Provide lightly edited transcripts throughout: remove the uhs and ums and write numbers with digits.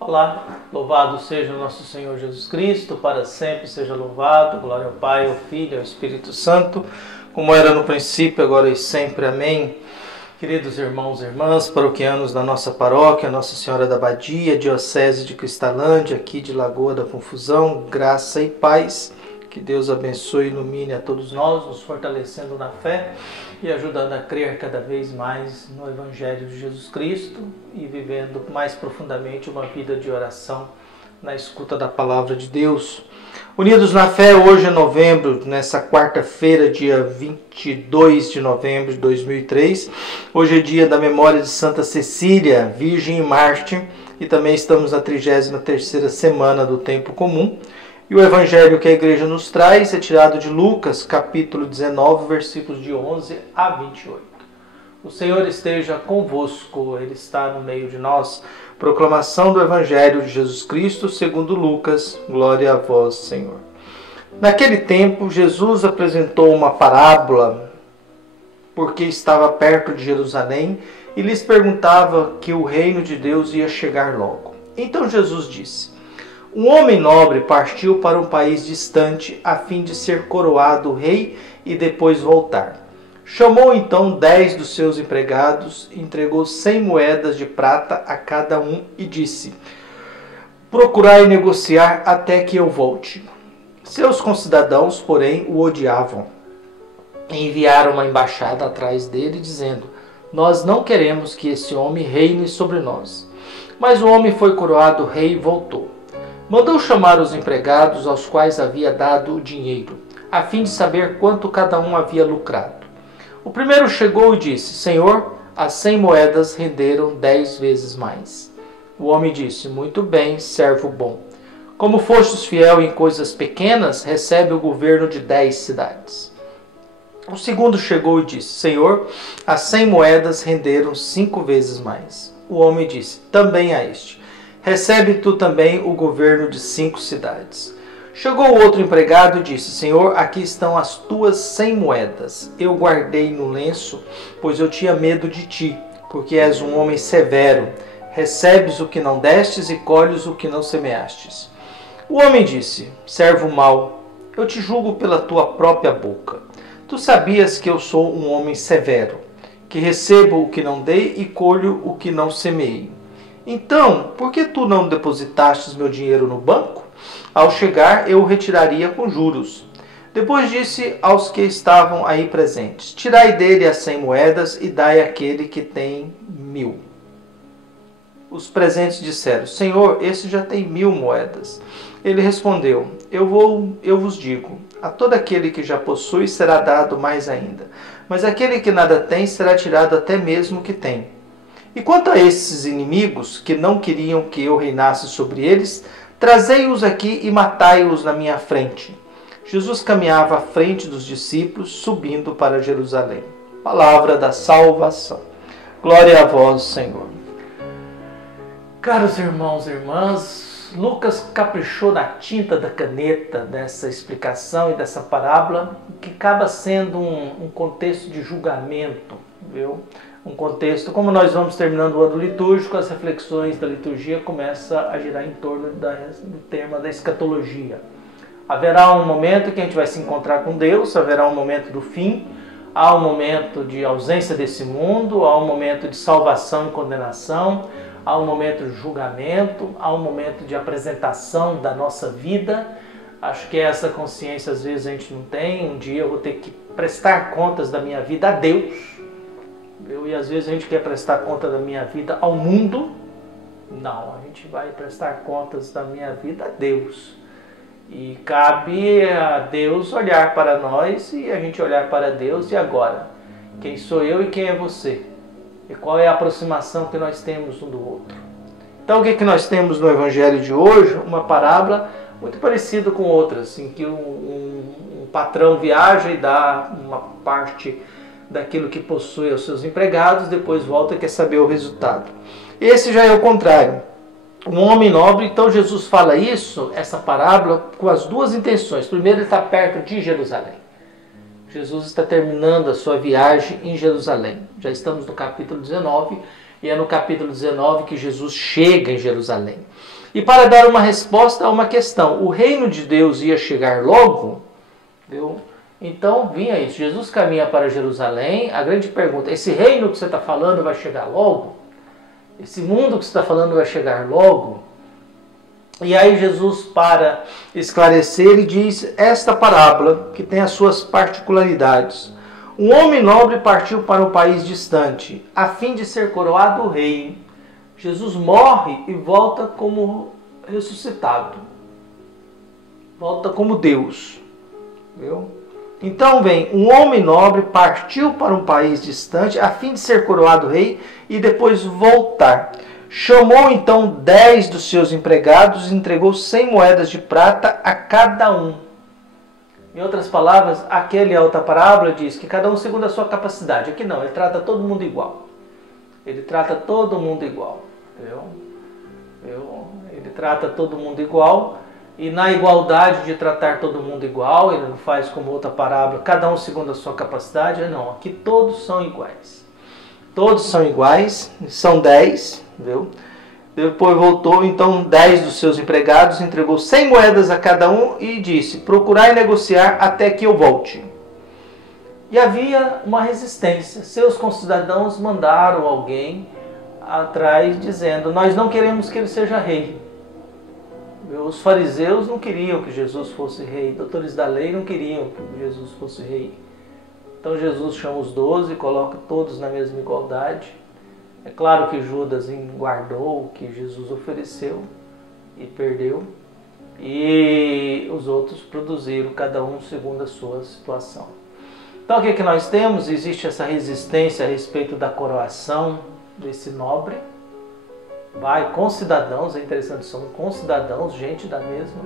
Olá, louvado seja o nosso Senhor Jesus Cristo, para sempre seja louvado, glória ao Pai, ao Filho e ao Espírito Santo, como era no princípio, agora e sempre, amém. Queridos irmãos e irmãs, paroquianos da nossa paróquia, Nossa Senhora da Abadia, Diocese de Cristalândia, aqui de Lagoa da Confusão, graça e paz, que Deus abençoe e ilumine a todos nós, nos fortalecendo na fé e ajudando a crer cada vez mais no Evangelho de Jesus Cristo e vivendo mais profundamente uma vida de oração na escuta da Palavra de Deus. Unidos na fé, hoje é novembro, nessa quarta-feira, dia 22 de novembro de 2003. Hoje é dia da memória de Santa Cecília, Virgem e Mártir, e também estamos na 33ª semana do Tempo Comum. E o Evangelho que a Igreja nos traz é tirado de Lucas, capítulo 19, versículos de 11 a 28. O Senhor esteja convosco, Ele está no meio de nós. Proclamação do Evangelho de Jesus Cristo segundo Lucas. Glória a vós, Senhor. Naquele tempo, Jesus apresentou uma parábola, porque estava perto de Jerusalém, e lhes perguntava que o reino de Deus ia chegar logo. Então Jesus disse: um homem nobre partiu para um país distante a fim de ser coroado rei e depois voltar. Chamou então 10 dos seus empregados, entregou 100 moedas de prata a cada um e disse: procurai negociar até que eu volte. Seus concidadãos, porém, o odiavam. Enviaram uma embaixada atrás dele, dizendo: nós não queremos que esse homem reine sobre nós. Mas o homem foi coroado rei e voltou. Mandou chamar os empregados aos quais havia dado o dinheiro, a fim de saber quanto cada um havia lucrado. O primeiro chegou e disse: Senhor, as 100 moedas renderam 10 vezes mais. O homem disse: muito bem, servo bom. Como fostes fiel em coisas pequenas, recebe o governo de 10 cidades. O segundo chegou e disse: Senhor, as 100 moedas renderam 5 vezes mais. O homem disse: também a este: recebe tu também o governo de 5 cidades. Chegou outro empregado e disse: Senhor, aqui estão as tuas 100 moedas. Eu guardei no lenço, pois eu tinha medo de ti, porque és um homem severo. Recebes o que não destes e colhes o que não semeastes. O homem disse: servo mau, eu te julgo pela tua própria boca. Tu sabias que eu sou um homem severo, que recebo o que não dei e colho o que não semeei. Então, por que tu não depositastes meu dinheiro no banco? Ao chegar, eu o retiraria com juros. Depois disse aos que estavam aí presentes: tirai dele as 100 moedas e dai àquele que tem 1000. Os presentes disseram: Senhor, esse já tem 1000 moedas. Ele respondeu: eu vos digo, a todo aquele que já possui será dado mais ainda, mas aquele que nada tem será tirado até mesmo o que tem. E quanto a esses inimigos, que não queriam que eu reinasse sobre eles, trazei-os aqui e matai-os na minha frente. Jesus caminhava à frente dos discípulos, subindo para Jerusalém. Palavra da salvação. Glória a vós, Senhor. Caros irmãos e irmãs, Lucas caprichou na tinta da caneta dessa explicação e dessa parábola, que acaba sendo um contexto de julgamento, viu? Um contexto, como nós vamos terminando o ano litúrgico, as reflexões da liturgia começam a girar em torno do tema da escatologia. Haverá um momento que a gente vai se encontrar com Deus, haverá um momento do fim, há um momento de ausência desse mundo, há um momento de salvação e condenação, há um momento de julgamento, há um momento de apresentação da nossa vida. Acho que essa consciência às vezes a gente não tem. Um dia eu vou ter que prestar contas da minha vida a Deus. E às vezes a gente quer prestar conta da minha vida ao mundo. Não, a gente vai prestar contas da minha vida a Deus. E cabe a Deus olhar para nós e a gente olhar para Deus. E agora? Quem sou eu e quem é você? E qual é a aproximação que nós temos um do outro? Então o que nós temos no Evangelho de hoje? Uma parábola muito parecida com outras, em que um patrão viaja e dá uma parte daquilo que possui aos seus empregados, depois volta e quer saber o resultado. Esse já é o contrário. Um homem nobre, então Jesus fala isso, essa parábola, com as duas intenções. Primeiro, ele está perto de Jerusalém. Jesus está terminando a sua viagem em Jerusalém. Já estamos no capítulo 19 E é no capítulo 19 que Jesus chega em Jerusalém. E para dar uma resposta a uma questão, o reino de Deus ia chegar logo? Viu? Então vinha isso, Jesus caminha para Jerusalém, a grande pergunta, esse reino que você está falando vai chegar logo? Esse mundo que você está falando vai chegar logo? E aí Jesus, para esclarecer, e diz esta parábola, que tem as suas particularidades. Um homem nobre partiu para um país distante, a fim de ser coroado rei. Jesus morre e volta como ressuscitado. Volta como Deus. Viu? Então vem, um homem nobre partiu para um país distante, a fim de ser coroado rei e depois voltar. Chamou então 10 dos seus empregados e entregou 100 moedas de prata a cada um. Em outras palavras, aquele outra parábola diz que cada um segundo a sua capacidade. Aqui não, ele trata todo mundo igual. Ele trata todo mundo igual. Ele trata todo mundo igual. E na igualdade de tratar todo mundo igual, ele não faz como outra parábola, cada um segundo a sua capacidade. Não, aqui todos são iguais. Todos são iguais, são 10, viu? Depois voltou, então 10 dos seus empregados, entregou 100 moedas a cada um e disse, procurai negociar até que eu volte. E havia uma resistência. Seus concidadãos mandaram alguém atrás dizendo, nós não queremos que ele seja rei. Os fariseus não queriam que Jesus fosse rei, doutores da lei não queriam que Jesus fosse rei. Então Jesus chama os 12 e coloca todos na mesma igualdade. É claro que Judas guardou o que Jesus ofereceu e perdeu. E os outros produziram, cada um segundo a sua situação. Então o que nós temos? Existe essa resistência a respeito da coroação desse nobre. Vai com cidadãos, é interessante, são com cidadãos, gente da mesma.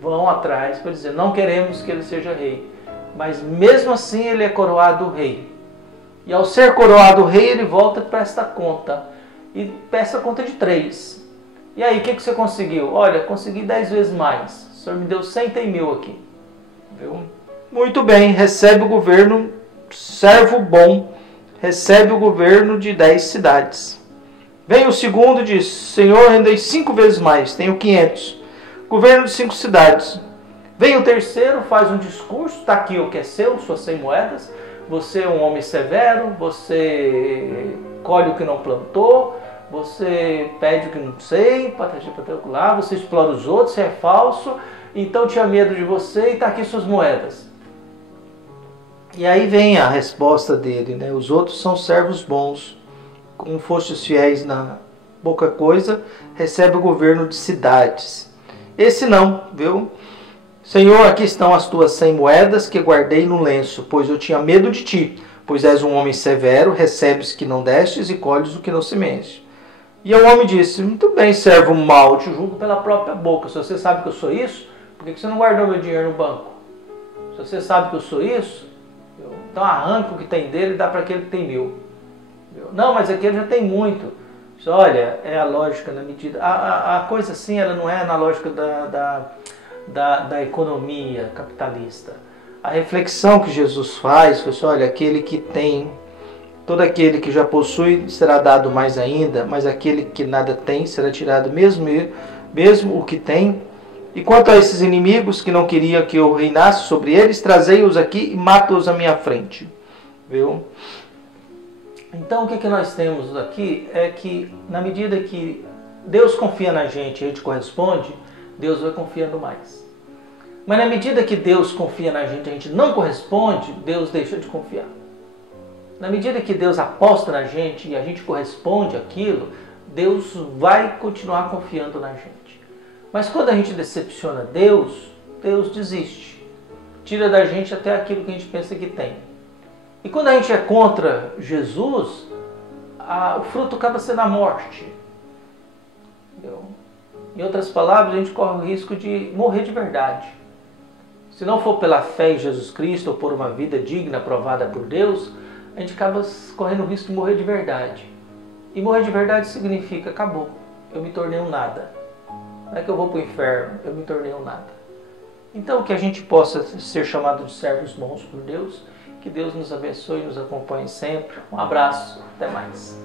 Vão atrás para dizer, não queremos que ele seja rei. Mas mesmo assim ele é coroado rei. E ao ser coroado rei, ele volta e presta conta. E peça conta de 3. E aí, o que você conseguiu? Olha, consegui 10 vezes mais. O senhor me deu 100, tem 1000 aqui. Viu? Muito bem, recebe o governo, servo bom, recebe o governo de 10 cidades. Vem o segundo e diz, Senhor, rendei 5 vezes mais, tenho 500. Governo de 5 cidades. Vem o terceiro, faz um discurso, está aqui o que é seu, suas 100 moedas. Você é um homem severo, você colhe o que não plantou, você pede o que não sei, lá, você explora os outros, você é falso, então tinha medo de você e está aqui suas moedas. E aí vem a resposta dele, né? Os outros são servos bons, como fostes fiéis na pouca coisa, recebe o governo de cidades. Esse não, viu? Senhor, aqui estão as tuas 100 moedas que guardei no lenço, pois eu tinha medo de ti, pois és um homem severo, recebes que não destes e colhes o que não semeaste. E o homem disse, muito bem, servo mau, te julgo pela própria boca. Se você sabe que eu sou isso, por que você não guardou meu dinheiro no banco? Se você sabe que eu sou isso, então arranca o que tem dele e dá para aquele que tem 1000. Não, mas aquele já tem muito. Olha, é a lógica na medida... A coisa assim, ela não é na lógica da economia capitalista. A reflexão que Jesus faz, pessoal, olha, aquele que tem, todo aquele que já possui será dado mais ainda, mas aquele que nada tem será tirado mesmo o que tem. E quanto a esses inimigos que não queriam que eu reinasse sobre eles, trazei-os aqui e mato-os à minha frente. Viu? Então o que nós temos aqui é que na medida que Deus confia na gente e a gente corresponde, Deus vai confiando mais. Mas na medida que Deus confia na gente e a gente não corresponde, Deus deixa de confiar. Na medida que Deus aposta na gente e a gente corresponde àquilo, Deus vai continuar confiando na gente. Mas quando a gente decepciona Deus, Deus desiste. Tira da gente até aquilo que a gente pensa que tem. E quando a gente é contra Jesus, o fruto acaba sendo a morte. Entendeu? Em outras palavras, a gente corre o risco de morrer de verdade. Se não for pela fé em Jesus Cristo ou por uma vida digna, aprovada por Deus, a gente acaba correndo o risco de morrer de verdade. E morrer de verdade significa, acabou, eu me tornei um nada. Não é que eu vou para o inferno, eu me tornei um nada. Então que a gente possa ser chamado de servos bons por Deus Que Deus nos abençoe e nos acompanhe sempre. Um abraço, até mais.